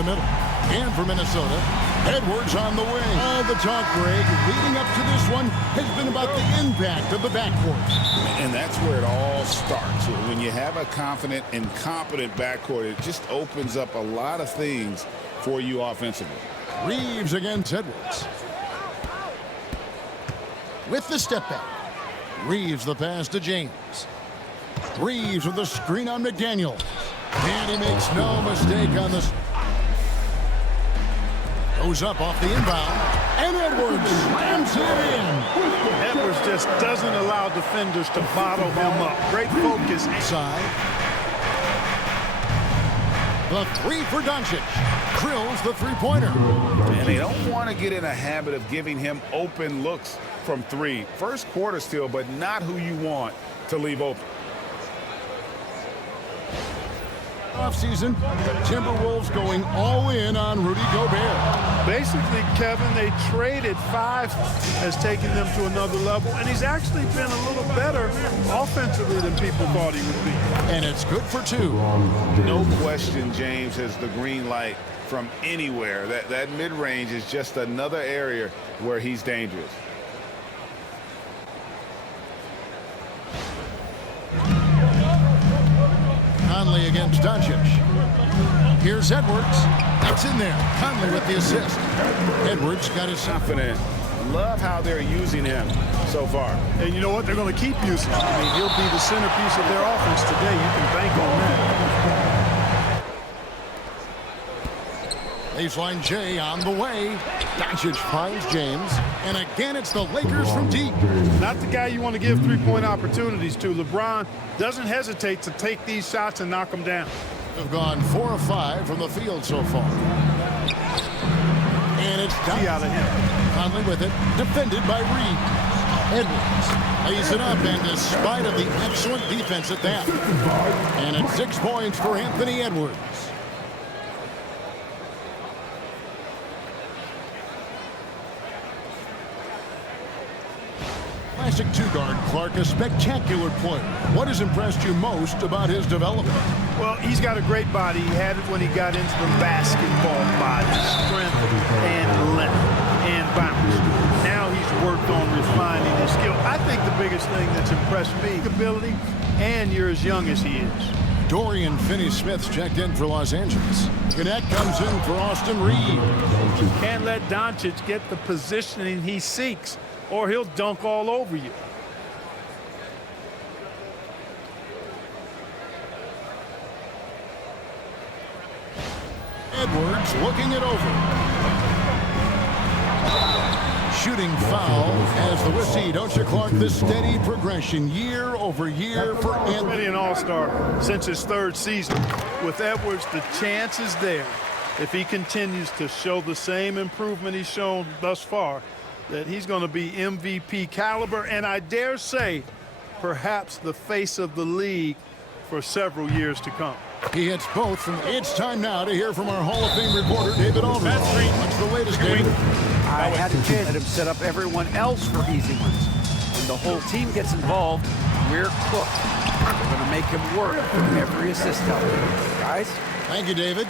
the middle. And for Minnesota, Edwards on the wing. All the talk, Greg, leading up to this one has been about the impact of the backcourt. And that's where it all starts. When you have a confident and competent backcourt, it just opens up a lot of things for you offensively. Reeves against Edwards. With the step back. Reeves the pass to James. Reeves with the screen on McDaniel. And he makes no mistake on this. Goes up off the inbound. And Edwards slams it in. Edwards just doesn't allow defenders to bottle him up. Great focus. Inside. The three for Doncic. Drills the three-pointer. And they don't want to get in a habit of giving him open looks from three. First quarter still, but not who you want to leave open. Offseason, Timberwolves going all in on Rudy Gobert. Basically, Kevin, they traded 5 has taken them to another level, and he's actually been a little better offensively than people thought he would be. And it's good for 2. No question James has the green light from anywhere. That mid-range is just another area where he's dangerous. Conley against Doncic. Here's Edwards. That's in there. Conley with the assist. Edwards got his confident. Love how they're using him so far. And you know what? They're going to keep using him. I mean, he'll be the centerpiece of their offense today. You can bank on that. Baseline J on the way. Doncic finds James. And again, it's the Lakers from deep. Not the guy you want to give three-point opportunities to. LeBron doesn't hesitate to take these shots and knock them down. Have gone 4 of 5 from the field so far. And it's done. Out of him. Conley with it. Defended by Reed. Edwards lays it up, and despite of the excellent defense at that. And it's 6 points for Anthony Edwards. Classic 2-guard Clark, a spectacular player. What has impressed you most about his development? Well, he's got a great body. He had it when he got into the basketball body. Strength and length and bounce. Now he's worked on refining his skill. I think the biggest thing that's impressed me, ability, and you're as young as he is. Dorian Finney-Smith's checked in for Los Angeles. Gannett comes in for Austin Reeves. Can't let Doncic get the positioning he seeks, or he'll dunk all over you. Edwards looking it over. Shooting foul as the Wissy. Don't you, Clark? The steady progression year over year for Anthony. An all-star since his 3rd season. With Edwards, the chance is there, if he continues to show the same improvement he's shown thus far, that he's going to be MVP caliber, and I dare say, perhaps the face of the league for several years to come. He hits both, and it's time now to hear from our Hall of Fame reporter, David Aldridge. What's the latest, David? I had a chance. Let him set up everyone else for easy ones. When the whole team gets involved, we're cooked. We're going to make him work for every assist out there. Guys? Thank you, David.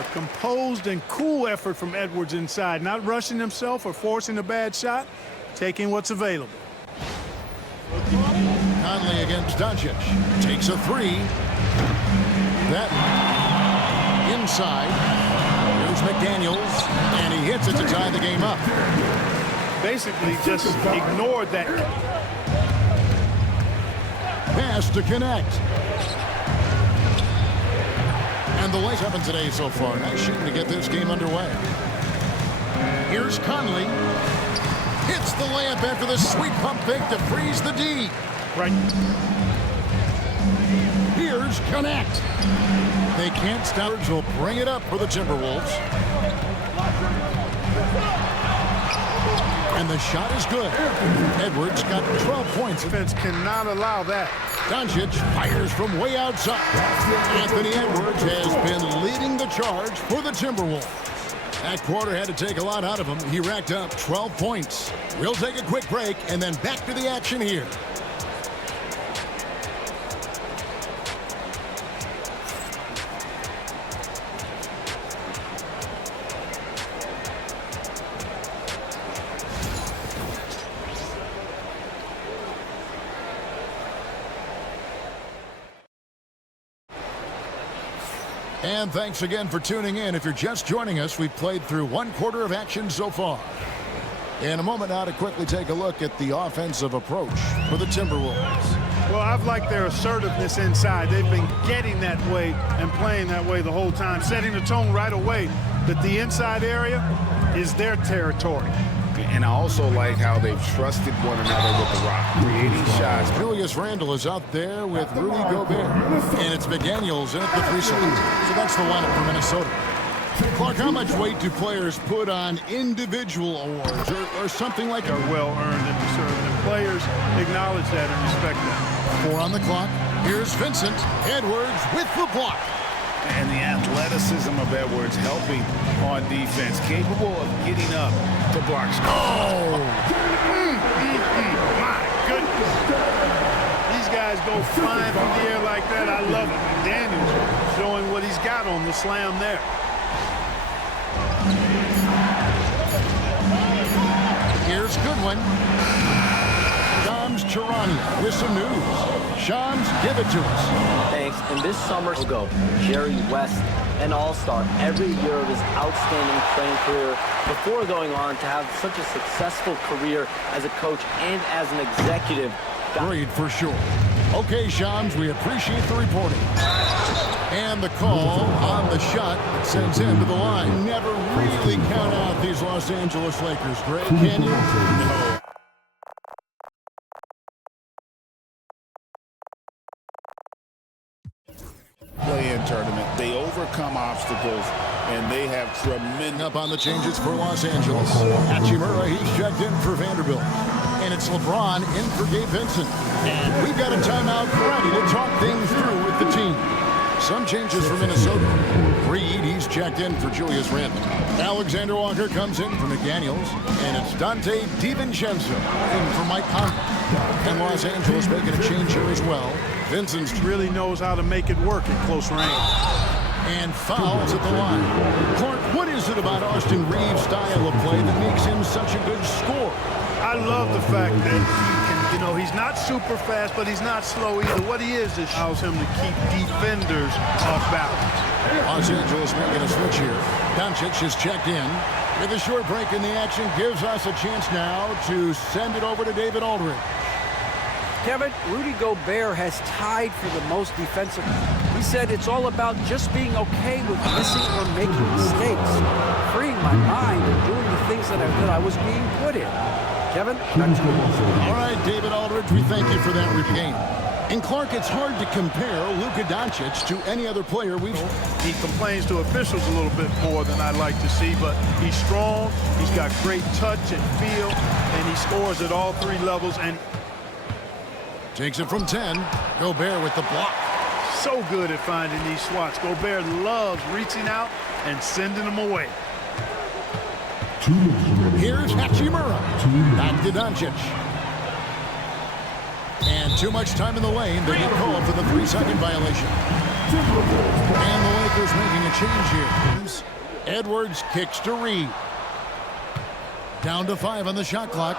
A composed and cool effort from Edwards inside, not rushing himself or forcing a bad shot, taking what's available. Conley against Doncic. Takes a 3. That inside. Here's McDaniels, and he hits it to tie the game up. Basically just ignored that. Pass to connect. And the Lakers up today so far. Nice shooting to get this game underway. Here's Conley. Hits the layup after the sweet pump fake to freeze the D. Right. Here's Connect. They can't stop it, so bring it up for the Timberwolves. And the shot is good. Edwards got 12 points. Defense cannot allow that. Doncic fires from way outside. Anthony Edwards has been leading the charge for the Timberwolves. That quarter had to take a lot out of him. He racked up 12 points. We'll take a quick break and then back to the action here. And thanks again for tuning in. If you're just joining us, we've played through 1/4 of action so far. In a moment now to quickly take a look at the offensive approach for the Timberwolves. Well, I've liked their assertiveness inside. They've been getting that way and playing that way the whole time, setting the tone right away that the inside area is their territory. And I also like how they've trusted one another with the rock, creating shots. Julius Randle is out there with Rudy Gobert. And it's McDaniels in at the 3 slot. So that's the lineup for Minnesota. Clark, how much weight do players put on individual awards or something like Are well-earned and deserved, and players acknowledge that and respect that. 4 on the clock? Here's Vincent Edwards with the block. And the athleticism of Edwards helping on defense, capable of getting up to block shots. Oh! My goodness. These guys go flying through the air like that. I love it. McDaniels showing what he's got on the slam there. Here's Goodwin. Shams Charania with some news. Shams, give it to us. Thanks. In this summer's ago, Jerry West, an all-star every year of his outstanding playing career before going on to have such a successful career as a coach and as an executive. Great for sure. Okay, Shams, we appreciate the reporting. And the call on the shot that sends him to the line. Never really count out these Los Angeles Lakers, Greg, can you? No. Play-in tournament. They overcome obstacles, and they have tremendous... Up on the changes for Los Angeles. Hachimura, he's checked in for Vanderbilt. And it's LeBron in for Gabe Vincent. And we've got a timeout ready to talk things through with the team. Some changes for Minnesota. Reed, he's checked in for Julius Randle. Alexander Walker comes in for McDaniels. And it's Dante DiVincenzo in for Mike Conley. And Los Angeles making a change here as well. Vincent Really knows how to make it work at close range. And fouls at the line. Clark, what is it about Austin Reeves' style of play that makes him such a good scorer? I love the fact that he can, he's not super fast, but he's not slow either. What he is allows him to keep defenders off balance. Los Angeles making a switch here. Doncic is checked in. With a short break in the action, gives us a chance now to send it over to David Aldridge. Kevin, Rudy Gobert has tied for the most defensive. He said it's all about just being okay with missing or making mistakes, freeing my mind and doing the things that I was being put in. Kevin, back to you. All right, David Aldridge, we thank you for that game. And Clark, it's hard to compare Luka Doncic to any other player we've... He complains to officials a little bit more than I'd like to see, but he's strong, he's got great touch and feel, and he scores at all 3 levels. And takes it from 10. Gobert with the block. So good at finding these swats. Gobert loves reaching out and sending them away. Here's Hachimura. Back to Doncic. And too much time in the lane. They get called for the 3-second violation. And the Lakers making a change here. Edwards kicks to Reed. Down to 5 on the shot clock.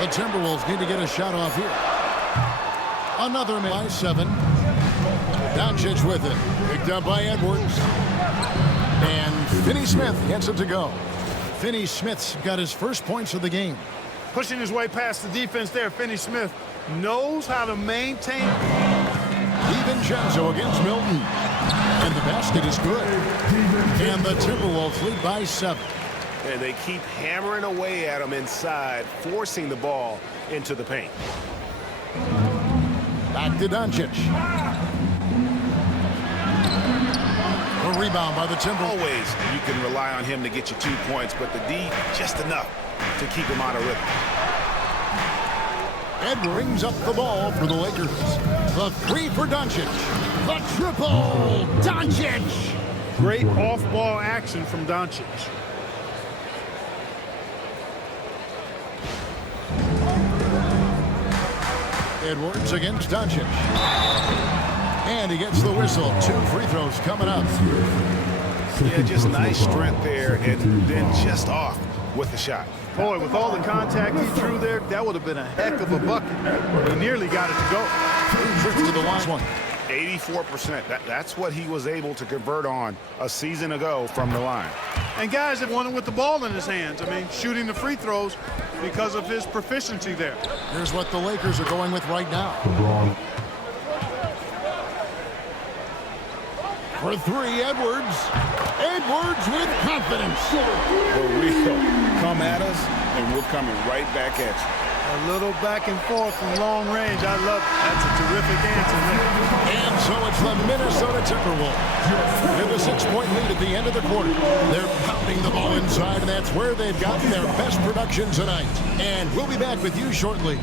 The Timberwolves need to get a shot off here. Another by 7. Doncic with it. Picked up by Edwards. And Finney Smith gets it to go. Finney Smith's got his first points of the game. Pushing his way past the defense there, Finney Smith knows how to maintain. DiVincenzo against Milton. And the basket is good. And the Timberwolves lead by 7. And they keep hammering away at him inside, forcing the ball into the paint. Back to Doncic. A rebound by the Timberwolves. Always you can rely on him to get you 2 points, but the D just enough to keep him out of rhythm. Ed brings up the ball for the Lakers. The 3 for Doncic. The triple, Doncic. Great off-ball action from Doncic. Edwards against Doncic. And he gets the whistle. 2 free throws coming up. Yeah, just nice strength there, and then just off with the shot. Boy, with all the contact he drew there, that would have been a heck of a bucket. He nearly got it to go. 3 trips to the last one. 84%. That's what he was able to convert on a season ago from the line. And guys have won it with the ball in his hands. I mean, shooting the free throws because of his proficiency there. Here's what the Lakers are going with right now. For three, Edwards. Edwards with confidence. But we'll come at us, and we're coming right back at you. A little back and forth from long range. I love it. That's a terrific answer there. And so it's the Minnesota Timberwolves with a 6-point lead at the end of the quarter. They're pounding the ball inside, and that's where they've gotten their best production tonight. And we'll be back with you shortly.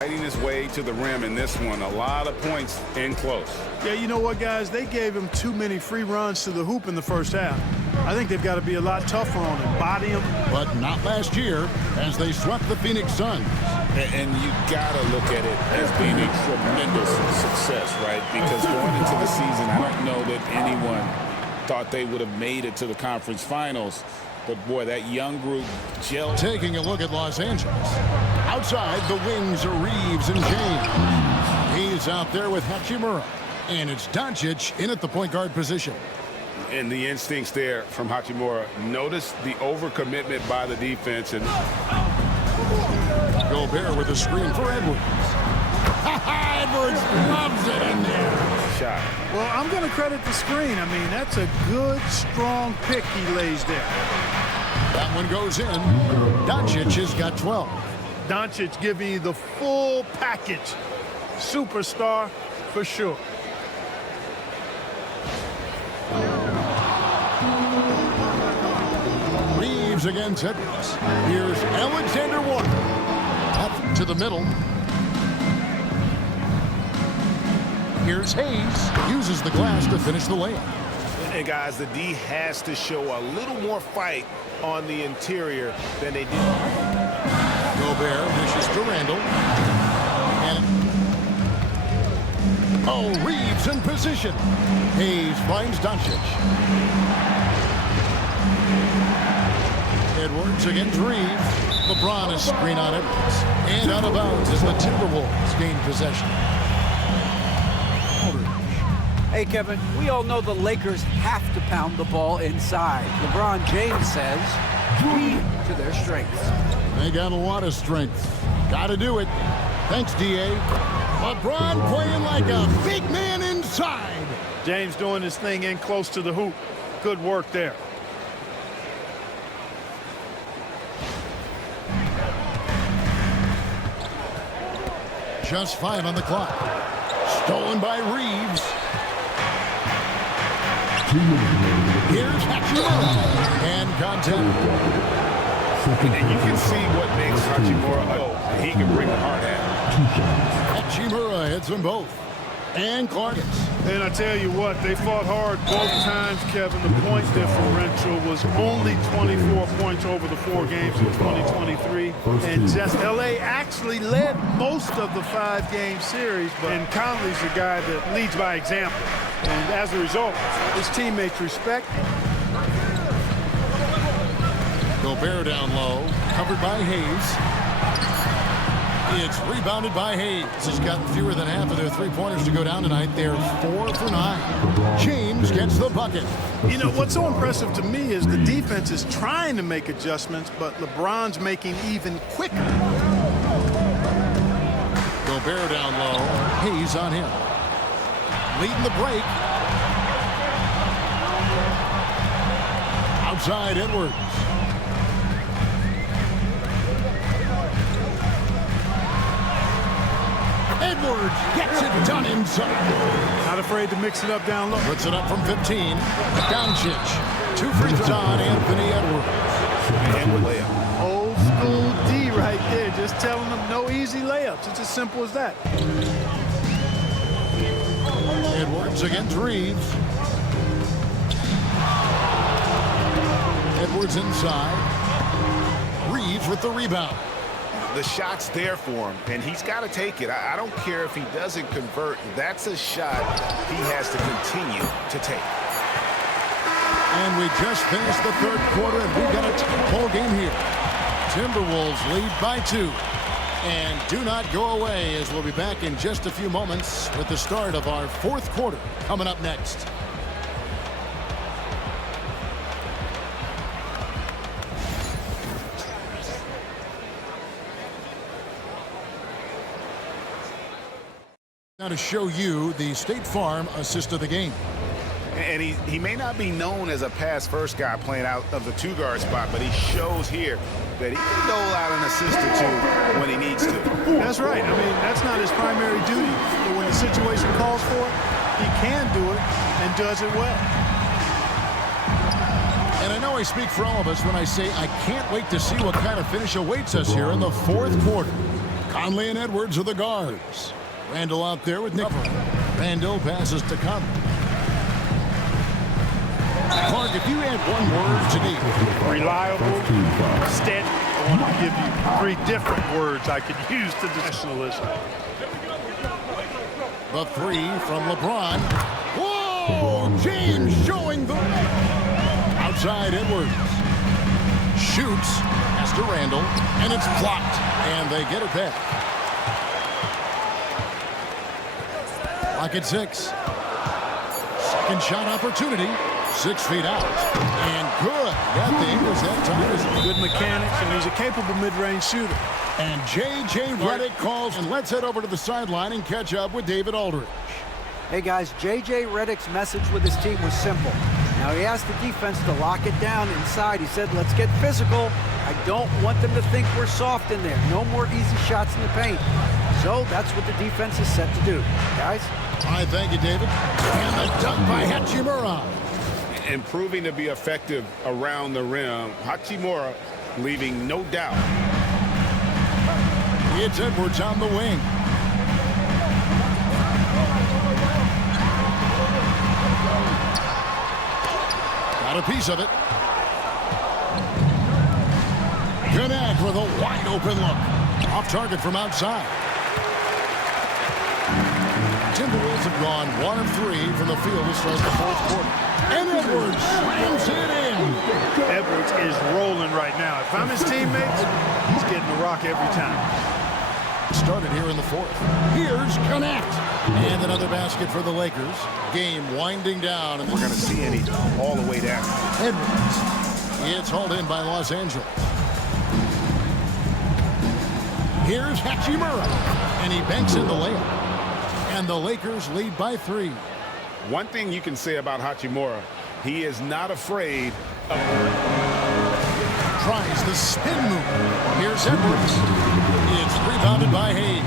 Fighting his way to the rim in this one. A lot of points in close. Yeah, you know what, guys? They gave him too many free runs to the hoop in the first half. I think they've got to be a lot tougher on him, body him. But not last year as they swept the Phoenix Suns. And you got to look at it as being a tremendous success, right? Because going into the season, I don't know that anyone thought they would have made it to the conference finals. But, boy, that young group gelled. Taking a look at Los Angeles. Outside, the wings are Reeves and James. He's out there with Hachimura. And it's Doncic in at the point guard position. And the instincts there from Hachimura. Notice the overcommitment by the defense. And Gobert with a screen for Edwards. Edwards loves it in there. Shot. Well, I'm going to credit the screen. I mean, that's a good, strong pick he lays there. That one goes in. Doncic has got 12. Doncic giving you the full package. Superstar for sure. Reeves against Edwards. Here's Alexander Walker. Up to the middle. Here's Hayes. Uses the glass to finish the layup. And guys, the D has to show a little more fight on the interior than they did. Gobert wishes to Randall. And Reeves in position. Hayes finds Doncic. Edwards against Reeves. LeBron is screen on Edwards. And out of bounds as the Timberwolves gain possession. Hey, Kevin, we all know the Lakers have to pound the ball inside. LeBron James says, key to their strengths. They got a lot of strength. Got to do it. Thanks, D.A. LeBron playing like a big man inside. James doing his thing in close to the hoop. Good work there. Just 5 on the clock. Stolen by Reeves. Here's Hachimura. And contact. And you can see what makes Hachimura go. He can bring the hard hat. Hachimura hits them both. And Clarkins. And I tell you what, they fought hard both times, Kevin. The point differential was only 24 points over the 4 games in 2023. And just LA actually led most of the 5-game series. And Conley's the guy that leads by example. And as a result, his teammates respect him. Gobert down low, covered by Hayes. It's rebounded by Hayes. Has gotten fewer than half of their three-pointers to go down tonight. They're 4 for 9. James gets the bucket. You know, what's so impressive to me is the defense is trying to make adjustments, but LeBron's making even quicker. Gobert down low. Hayes on him. Leading the break. Outside Edwards. Edwards gets it done inside. Not afraid to mix it up down low. Puts it up from 15. Doncic. 2 free throws on Anthony Edwards. And with layup. Old school D right there. Just telling them no easy layups. It's as simple as that. Edwards against Reeves. Edwards inside. Reeves with the rebound. The shot's there for him, and he's got to take it. I don't care if he doesn't convert. That's a shot he has to continue to take. And we just finished the third quarter, and we've got a tie-ball game here. Timberwolves lead by 2. And do not go away, as we'll be back in just a few moments with the start of our fourth quarter coming up next. Now to show you the State Farm assist of the game. And he may not be known as a pass-first guy playing out of the 2-guard spot, but he shows here that he can dole out an assist or 2 when he needs to. That's right. I mean, that's not his primary duty. But when the situation calls for it, he can do it and does it well. And I know I speak for all of us when I say I can't wait to see what kind of finish awaits us here in the fourth quarter. Conley and Edwards are the guards. Randall out there with Nick. Randall passes to Conley. Clark, if you had one word to need. Reliable, steady. I want to give you 3 different words I could use to nationalism. The 3 from LeBron. Whoa! James showing the outside Edwards. Shoots. Pass to Randall. And it's blocked. And they get it back. Lock at 6. Second shot opportunity. 6 feet out. And good. That thing was that time. Good mechanics, and he's a capable mid-range shooter. And J.J. Redick calls. And let's head over to the sideline and catch up with David Aldridge. Hey, guys, J.J. Redick's message with his team was simple. Now, he asked the defense to lock it down inside. He said, let's get physical. I don't want them to think we're soft in there. No more easy shots in the paint. So that's what the defense is set to do. Guys? All right, thank you, David. And the dunk by Hachimura. And proving to be effective around the rim. Hachimura leaving no doubt. It's Edwards on the wing. Got a piece of it. Connect with a wide open look. Off target from outside. Timberwolves have gone 1 of 3 from the field to start the fourth quarter. And Edwards slams it in. Edwards is rolling right now. If I'm his teammates, he's getting the rock every time. Started here in the fourth. Here's Connect. And another basket for the Lakers. Game winding down. And we're going to see any all the way down. Edwards. It's hauled in by Los Angeles. Here's Hachimura. And he banks in the layup. And the Lakers lead by 3. One thing you can say about Hachimura, he is not afraid of... Tries the spin move. Here's Edwards. It's rebounded by Hayes.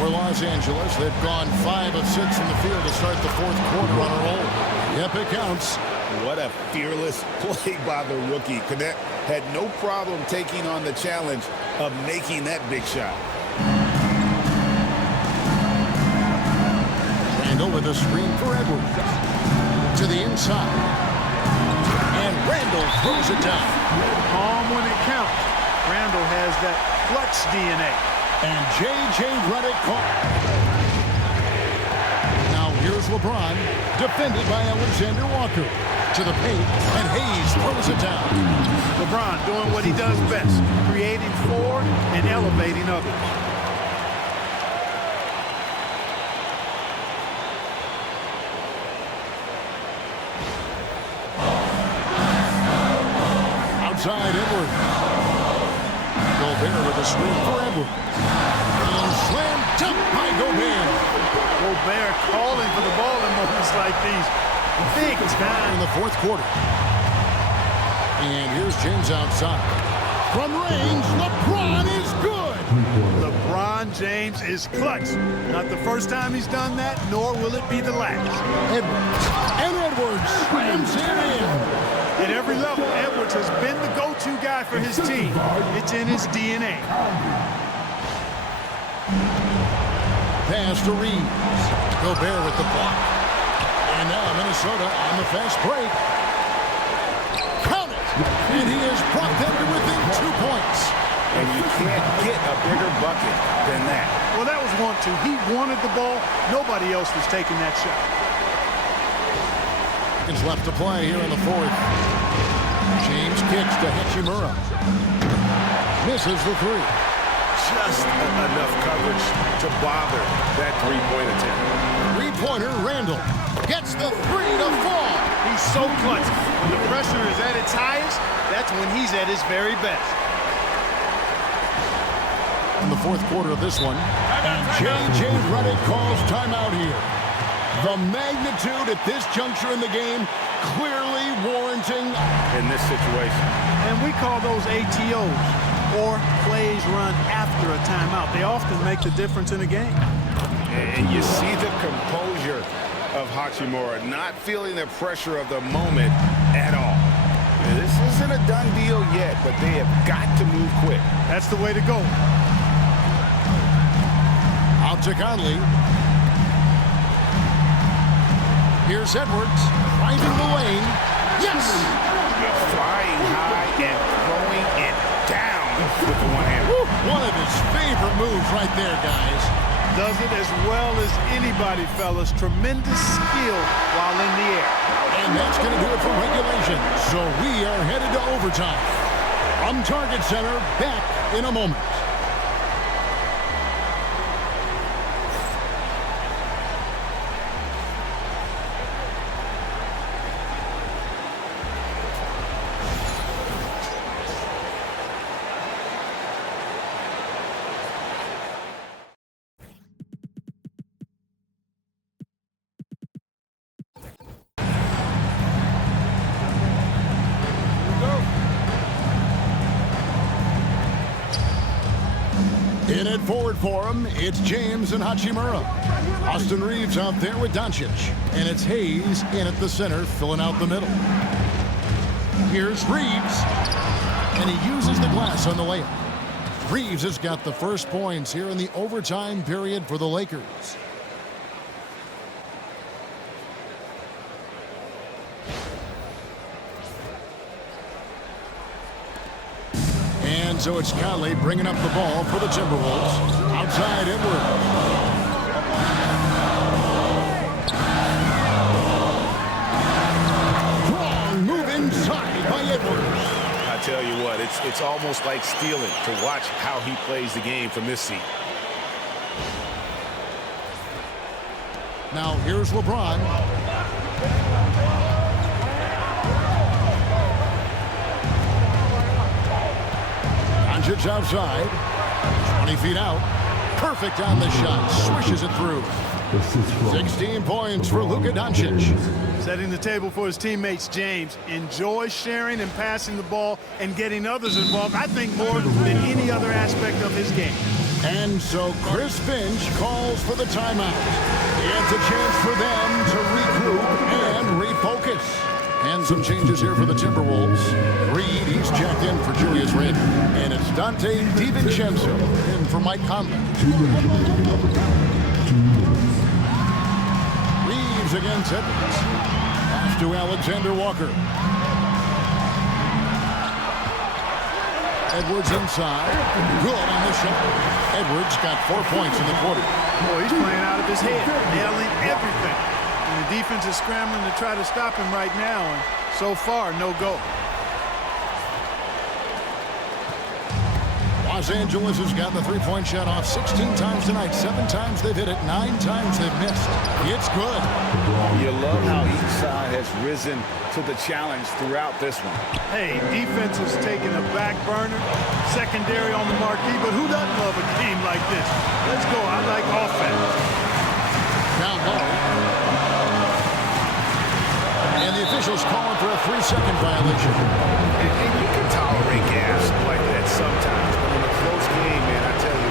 For Los Angeles, they've gone 5 of 6 from the field to start the fourth quarter on a roll. Yep, it counts. What a fearless play by the rookie. Connect had no problem taking on the challenge of making that big shot. With a screen for Edwards. To the inside. And Randall throws it down. Calm when it counts. Randall has that clutch DNA. And J.J. Redick caught. Now here's LeBron. Defended by Alexander Walker. To the paint. And Hayes throws it down. LeBron doing what he does best. Creating for and elevating others. Outside Edwards. Gobert with a screen for Edwards. And slam dunk by Gobert. Gobert calling for the ball in moments like these. Big time. In the fourth quarter. And here's James outside. From range, LeBron is good. LeBron James is clutch. Not the first time he's done that, nor will it be the last. Edwards. And Edwards slams it in. At every level, Edwards has been the go-to guy for his team. It's in his DNA. Pass to Reeves. Gobert with the block. And now Minnesota on the fast break. Count it! And he has brought them to within 2 points. And you can't get a bigger bucket than that. Well, that was 1-2. He wanted the ball. Nobody else was taking that shot. Seconds left to play here in the fourth. James kicks to Hachimura. Misses the three. Just enough coverage to bother that three-point attempt. Three-pointer, Randall gets the three to fall. He's so clutch. When the pressure is at its highest, that's when he's at his very best. In the fourth quarter of this one, J.J. Redick calls timeout here. The magnitude at this juncture in the game clearly warranting in this situation. And we call those ATOs, or plays run after a timeout. They often make the difference in a game. And you see the composure of Hachimura, not feeling the pressure of the moment at all. This isn't a done deal yet, but they have got to move quick. That's the way to go. Out to Conley. Here's Edwards, driving the lane. Yes! Flying high and throwing it down with the one hand. One of his favorite moves right there, guys. Does it as well as anybody, fellas. Tremendous skill while in the air. And that's going to do it for regulation. So we are headed to overtime. From Target Center, back in a moment. In it forward for him, it's James and Hachimura. Austin Reeves out there with Doncic. And it's Hayes in at the center, filling out the middle. Here's Reeves. And he uses the glass on the layup. Reeves has got the first points here in the overtime period for the Lakers. And so it's Conley bringing up the ball for the Timberwolves. Outside Edwards. Strong move inside by Edwards. I tell you what, it's almost like stealing to watch how he plays the game from this seat. Now here's LeBron. Doncic outside, 20 feet out, perfect on the shot, swishes it through. 16 points for Luka Doncic. Setting the table for his teammates, James enjoys sharing and passing the ball and getting others involved, I think, more than any other aspect of his game. And so Chris Finch calls for the timeout. It's a chance for them to regroup and refocus. And some changes here for the Timberwolves. Reed, he's checked in for Julius Randle. And it's Dante DiVincenzo in for Mike Conley. Reeves against Edwards. Pass to Alexander Walker. Edwards inside. Good on the shot. Edwards got 4 points in the quarter. Boy, he's playing out of his head, nailing everything. And the defense is scrambling to try to stop him right now, and so far, no go. Los Angeles has got the three-point shot off 16 times tonight. 7 times they've hit it, 9 times they've missed. It's good. You love how each side has risen to the challenge throughout this one. Hey, defense is taking a back burner, secondary on the marquee, but who doesn't love a game like this? Let's go. I like offense. Down low. And the officials calling for a 3-second violation. And you can tolerate gas like that sometimes, but in a close game, man, I tell you,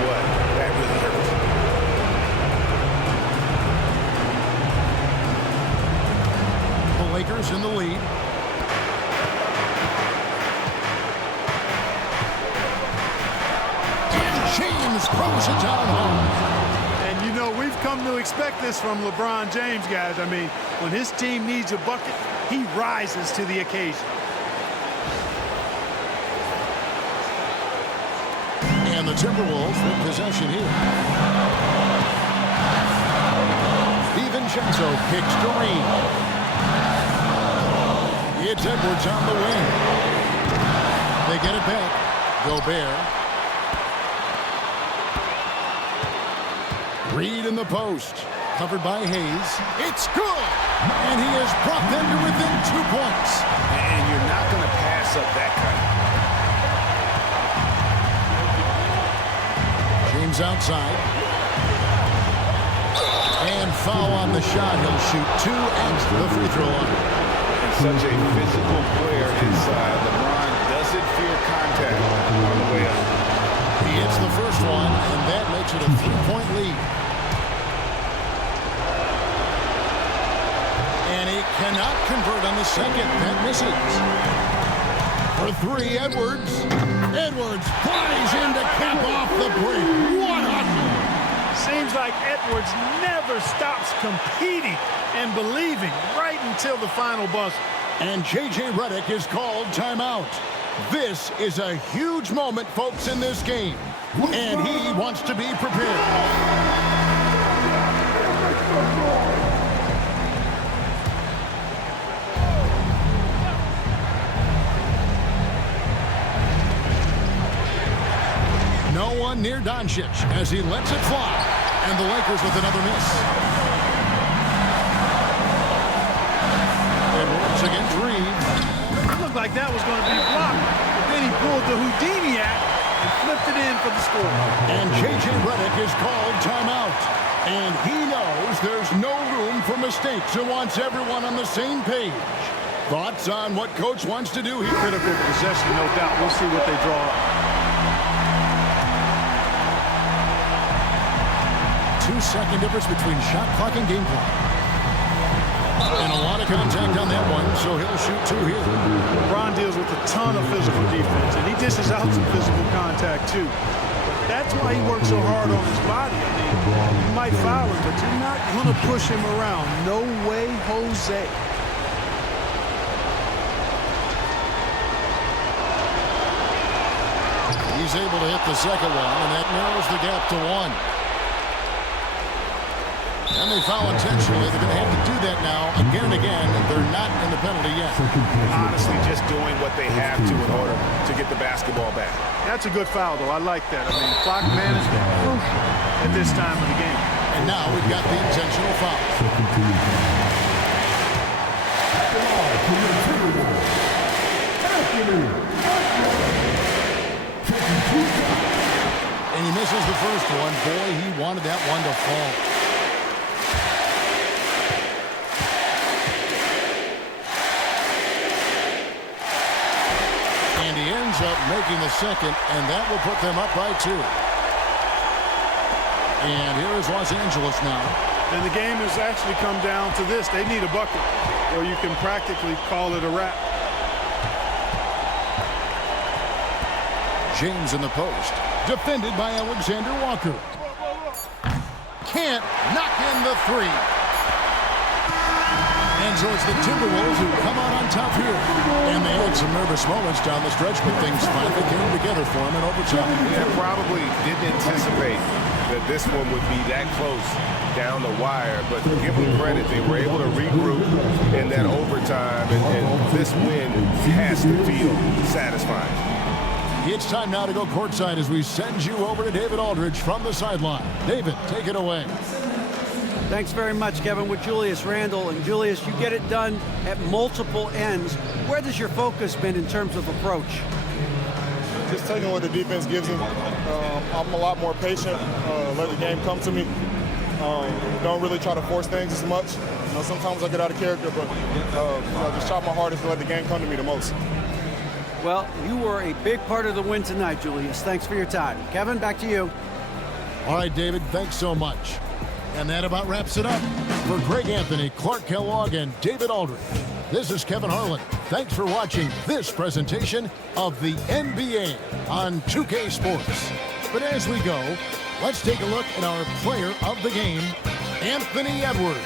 Lakers in the lead. And James throws it down home. And you know, we've come to expect this from LeBron James, guys. I mean, when his team needs a bucket, he rises to the occasion. And the Timberwolves with possession here. DiVincenzo kicks Green. It's Edwards on the wing. They get it back. Gobert. Reed in the post. Covered by Hayes. It's good! And he has brought them to within 2 points. And you're not going to pass up that kind of. James outside. And foul on the shot. He'll shoot 2 at the free throw line. And such a physical player inside. LeBron doesn't fear contact on the way up. He hits the first one, and that makes it a 3-point lead. And he cannot convert on the second. That misses. For 3, Edwards. Edwards flies in to cap off the break. What a... Seems like Edwards never stops competing and believing right until the final buzzer. And J.J. Redick is called timeout. This is a huge moment, folks, in this game. And he wants to be prepared. No one near Doncic as he lets it fly. And the Lakers with another miss. Edwards against Reed. It looked like that was going to be blocked, but then he pulled the Houdini act and flipped it in for the score. And J.J. Redick is called timeout. And he knows there's no room for mistakes and wants everyone on the same page. Thoughts on what Coach wants to do here? Critical possession, no doubt. We'll see what they draw up. 2-second difference between shot clock and game clock. And a lot of contact on that one, so he'll shoot 2 here. LeBron deals with a ton of physical defense, and he dishes out some physical contact, too. That's why he works so hard on his body. I mean, you might foul him, but you're not going to push him around. No way, Jose. He's able to hit the second one, and that narrows the gap to 1. And they foul intentionally. They're going to have to do that now again and again. They're not in the penalty yet. Honestly, just doing what they have to in order to get the basketball back. That's a good foul, though. I like that. I mean, clock management crucial at this time of the game. And now we've got the intentional foul. And he misses the first one. Boy, he wanted that one to fall. And he ends up making the second, and that will put them up by 2. And here is Los Angeles now. And the game has actually come down to this. They need a bucket, or you can practically call it a wrap. James in the post. Defended by Alexander Walker. Can't knock in the 3. And so it's the Timberwolves who come out on top here. And they had some nervous moments down the stretch, but things finally came together for them in overtime. Yeah, probably didn't anticipate that this one would be that close down the wire, but give them credit. They were able to regroup in that overtime, and this win has to feel satisfying. It's time now to go courtside as we send you over to David Aldridge from the sideline. David, take it away. Thanks very much, Kevin, with Julius Randle. And Julius, you get it done at multiple ends. Where has your focus been in terms of approach? Just taking what the defense gives him. I'm a lot more patient, let the game come to me. Don't really try to force things as much. You know, sometimes I get out of character, but just try my hardest to let the game come to me the most. Well, you were a big part of the win tonight, Julius. Thanks for your time. Kevin, back to you. All right, David, thanks so much. And that about wraps it up. For Greg Anthony, Clark Kellogg, and David Aldridge, This is Kevin Harlan. Thanks for watching this presentation of the NBA on 2K Sports. But as we go, let's take a look at our player of the game, Anthony Edwards.